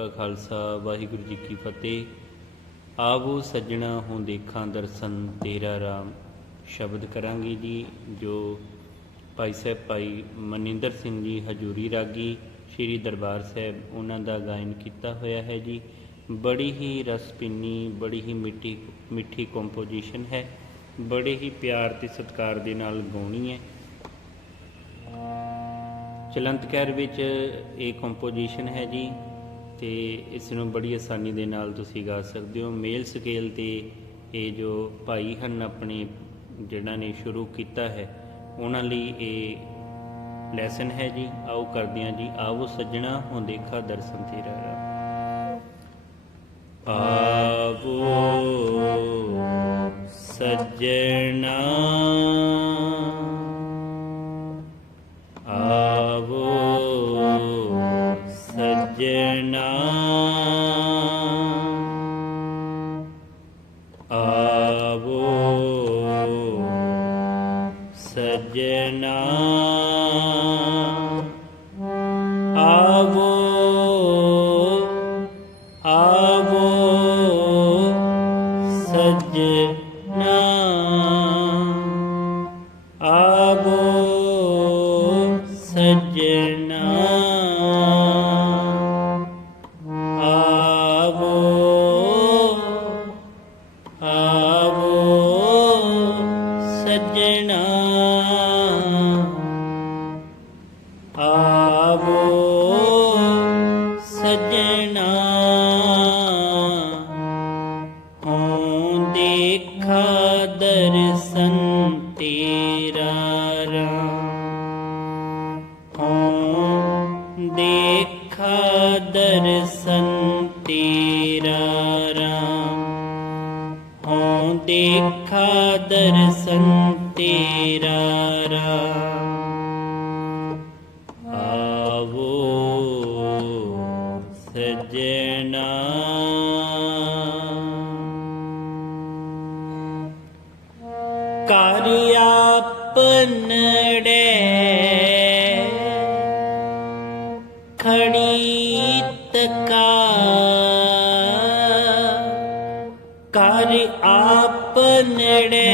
ਕਾ ਖਾਲਸਾ, ਵਾਹਿਗੁਰੂ ਜੀ ਕੀ ਫਤਿਹ। ਆਵੋ ਸੱਜਣਾ ਹੋਂ ਦੇਖਾਂ ਦਰਸ਼ਨ, ਤੇਰਾ ਰਾਮ। ਸ਼ਬਦ ਕਰਾਂਗੇ ਜੀ, ਜੋ ਭਾਈ ਸਾਹਿਬ, ਭਾਈ ਮਨਿੰਦਰ ਸਿੰਘ ਜੀ ਹਜੂਰੀ ਰਾਗੀ ਸ੍ਰੀ ਦਰਬਾਰ ਸਾਹਿਬ, ਉਹਨਾਂ ਦਾ ਗਾਇਨ ਕੀਤਾ ਹੋਇਆ ਹੈ ਜੀ। ਬੜੀ ਹੀ ਰਸਪਿੰਨੀ ਬੜੀ ਹੀ ਮਿੱਠੀ ਮਿੱਠੀ ਕੰਪੋਜੀਸ਼ਨ ਹੈ। ਬੜੇ ਹੀ ਪਿਆਰ ਤੇ ਸਤਿਕਾਰ ਦੇ ਨਾਲ ਗਾਉਣੀ ਹੈ। ਚਲੰਤ ਕਹਿਰ ਵਿੱਚ ਇਹ ਕੰਪੋਜੀਸ਼ਨ ਹੈ ਜੀ। ਤੇ ਇਸ ਨੂੰ ਬੜੀ ਆਸਾਨੀ ਦੇ ਨਾਲ ਤੁਸੀਂ ਗਾ ਸਕਦੇ ਹੋ। ਮੇਲ ਸਕੇਲ ਤੇ ਇਹ ਜੋ ਭਾਈ ਹਨ ਆਪਣੇ ਜਿਹੜਾ ਨੇ ਸ਼ੁਰੂ ਕੀਤਾ ਹੈ, ਉਹਨਾਂ ਲਈ ਇਹ ਲੈਸਨ ਹੈ ਜੀ। ਆਓ ਕਰਦੇ ਹਾਂ ਜੀ। ਆਓ ਸੱਜਣਾ ਹੁਣ ਦੇਖਾ ਦਰਸ਼ਨ ਤੇਰਾ ਆਵੋ ਸੱਜਣਾ ਸੱਜਣਾ ਆਵੋ ਸੱਜਣਾ। ਸੱਜਣਾ ਹਉ ਦੇਖਾ ਦਰਸ਼ਨ ਤੇਰਾ ਰਾਮ। ਹਉ ਦੇਖਾ ਦਰਸ਼ਨ ਤੇਰਾ ਰਾਮ। ਹਉ ਦੇਖਾ ਦਰਸ਼ਨ ਤੇਰਾ ਰਾਮ। ਕਰ ਆਪਨੜੇ ਖੜੀ ਤਕਾ ਕਰ ਆਪਨੜੇ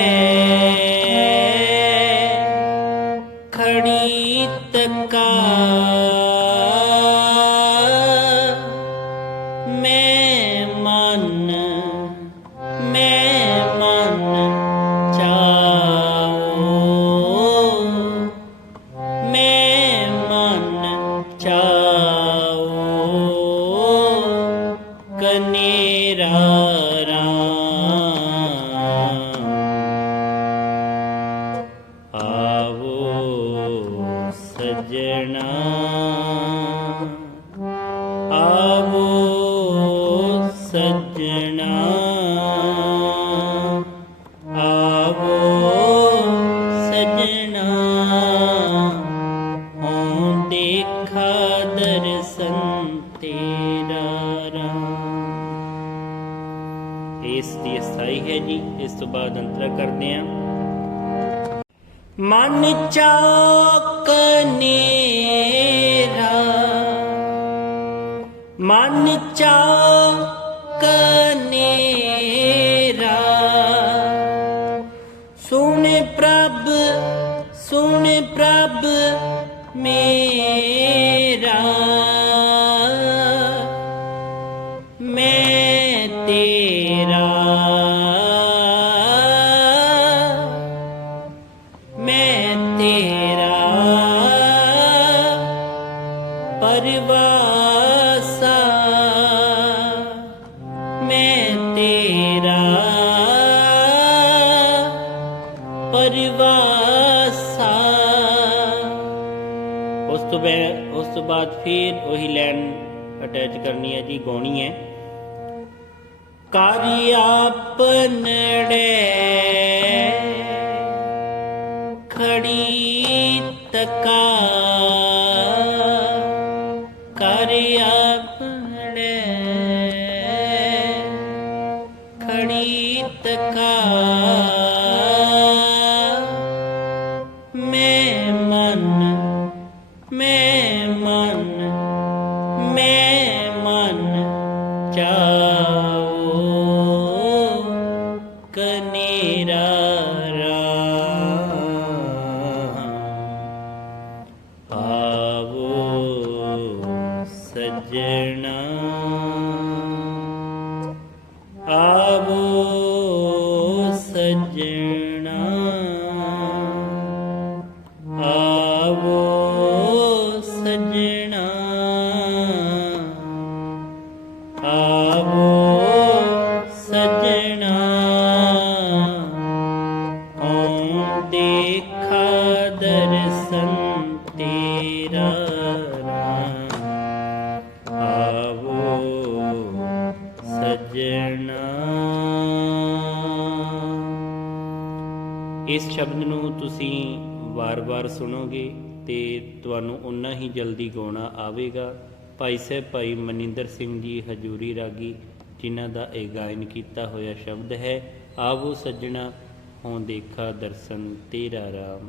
ਇਸ ਦੀ ਅਸਥਾਈ ਹੈ ਜੀ। ਇਸ ਤੋਂ ਬਾਅਦ ਅੰਤਰਾ ਕਰਦੇ ਹਾਂ। ਮਨ ਚਾਕ ਨੇਰਾ। ਮਨ ਚਾਕ ਨੇਰਾ। ਸੁਣ ਪ੍ਰਭ ਸੁਣ ਪ੍ਰਭ ਮੇ ਮੈਂ ਤੇਰਾ ਪਰਵਾਸਾ। ਉਸ ਤੋਂ ਬਾਅਦ ਉਸ ਤੋਂ ਬਾਅਦ ਫਿਰ ਉਹੀ ਲਾਈਨ ਅਟੈਚ ਕਰਨੀ ਹੈ ਜੀ, ਗਾਉਣੀ ਹੈ। ਕਾਰੀ ਆਪਨੜੇ ਖੜੀ ਤਕਾ ਕਨੇਰਾ ਆਵੋ ਸਜਣਾ। ਆਵੋ ਸਜਣਾ। ਆਵੋ ਸਜਣਾ। ਦਰਸ਼ਨ ਤੇਰਾ ਰਾਮ। ਆਵੋ ਸੱਜਣਾ। ਇਸ ਸ਼ਬਦ ਨੂੰ ਤੁਸੀਂ ਵਾਰ-ਵਾਰ ਸੁਣੋਗੇ ਤੇ ਤੁਹਾਨੂੰ ਉਨਾ ਹੀ ਜਲਦੀ ਗਾਉਣਾ ਆਵੇਗਾ। ਭਾਈ ਸਾਹਿਬ, ਭਾਈ ਮਨਿੰਦਰ ਸਿੰਘ ਜੀ, ਹਜੂਰੀ ਰਾਗੀ, ਜਿਨ੍ਹਾਂ ਦਾ ਇਹ ਗਾਇਨ ਕੀਤਾ ਹੋਇਆ ਸ਼ਬਦ ਹੈ, ਆਵੋ ਸੱਜਣਾ, ਹੋਂ ਦੇਖਾ ਦਰਸ਼ਨ ਤੇਰਾ ਰਾਮ।